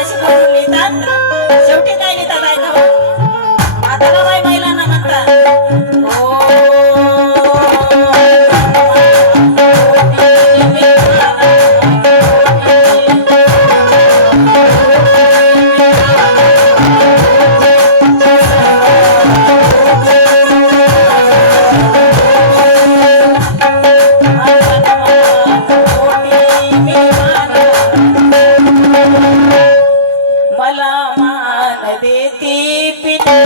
अशी बोलून लिहितात शेवटी काय लिहितात ऐका म्हातारा बाई महिलांना म्हणतात हो मला मान देती पिते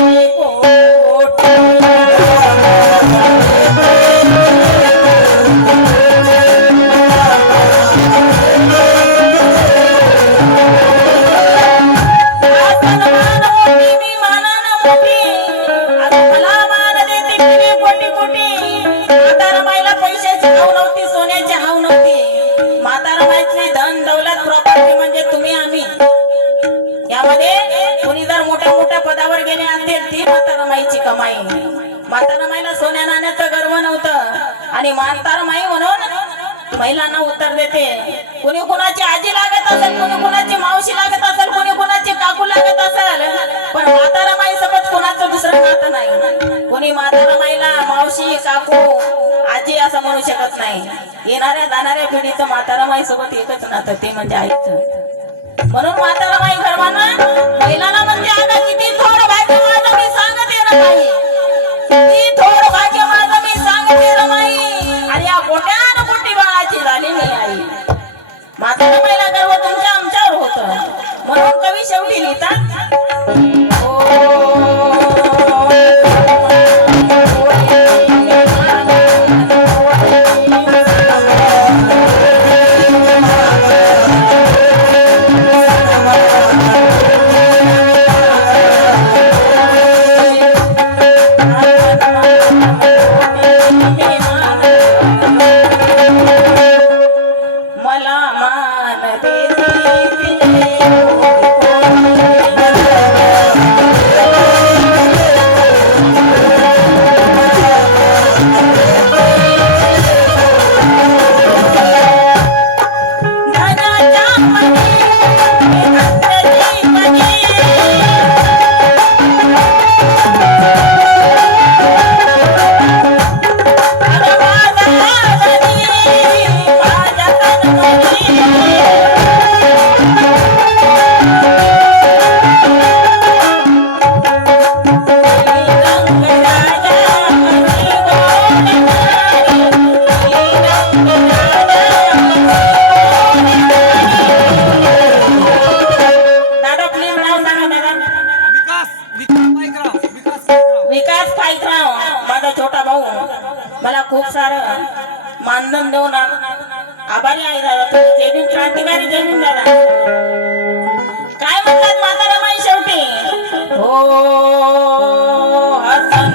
कोटी कोणी जर मोठ्या मोठ्या पदावर गेले असतील ती म्हातारा माईची कमाई म्हातारा माईला सोन्या नाण्याचं गर्व नव्हतं आणि म्हातारा माई म्हणून महिलांना उत्तर देते कोणी कोणाची आजी लागत असेल कोणी कोणाची मावशी लागत असेल कोणी कोणाची काकू लागत असेल पण म्हातारा माई सोबत कोणाचं दुसरं नातं नाही कोणी म्हातारा माईला मावशी काकू आजी असं म्हणू शकत नाही येणाऱ्या जाणाऱ्या पिढीचं म्हातारा माई सोबत एकच नातं ते म्हणजे आईचं म्हणून म्हातारा बाई गर्वाना महिलांना म्हणते आता किती थोडं भाग्य माझं मी सांगते रमाई किती थोडं भाग्य माझं मी सांगते रमाई आणि या मोठ्या मोठी बाळाची झाली मी आई म्हातारा बाईला गर्व तुमच्या आमच्यावर होतं म्हणून कवी शेवटी लिहितात मला खूप सारं मानधन देऊन आभारी आहे दादा तुम्ही जय भीम क्रांतिकारी जय भीम दादा काय म्हणतात म्हातारा माई शेवटी हो हसन